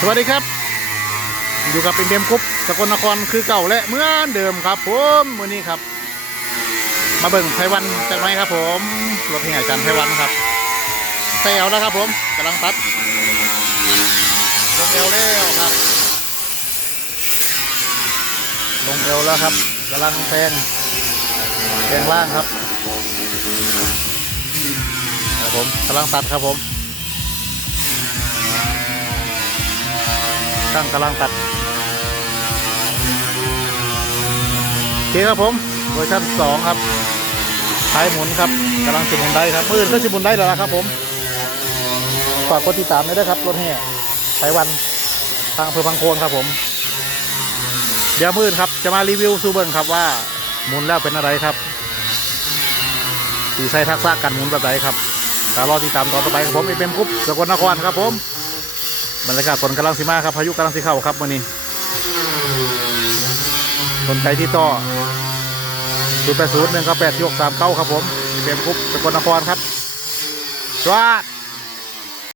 สวัสดีครับ อยู่กับเป็นเดมกรุ๊ปสกลนครคือเก่าและเหมือนเดิมครับผมวันนี้ครับ มาเบิ่งไพวันจากไหนครับ ผมรถที่อาจารย์ไพวันครับใส่เอาแล้วครับ ผมกำลังตัดลงเอวแล้วครับ ลงเอวแล้วครับกำลังแทงแทงล่างครับครับผมกำลังตัดครับผม ช่างกำลังตัดโอเคครับผมเวอร์ชันสองครับท้ายหมุนครับกำลังสิบหมุนได้ครับมือก็สิบหมุนได้แล้วนะครับผมฝากกดติดตามด้วยนะครับรถแห่ไต้วันทางอำเภอพังโคนครับผม เดี๋ยวมืดครับจะมารีวิวซูเบิร์ครับว่าหมุนแล้วเป็นอะไรครับสีใส่ทักษะการหมุนแบบไหนครับแต่รอติดตามตอนต่อไปครับผมเอเป็นกรุ๊ปสกลนครครับผม บรรยากาศฝนกำลังสิมาครับพายุกำลังสิเข้าครับวันนี้สนไกลที่ต่อศูนย์แปดศูนย์หนึ่งครับแปดยกสามเก้าครับผมเอเป็นกรุ๊ปสกลนครครับสวัสดี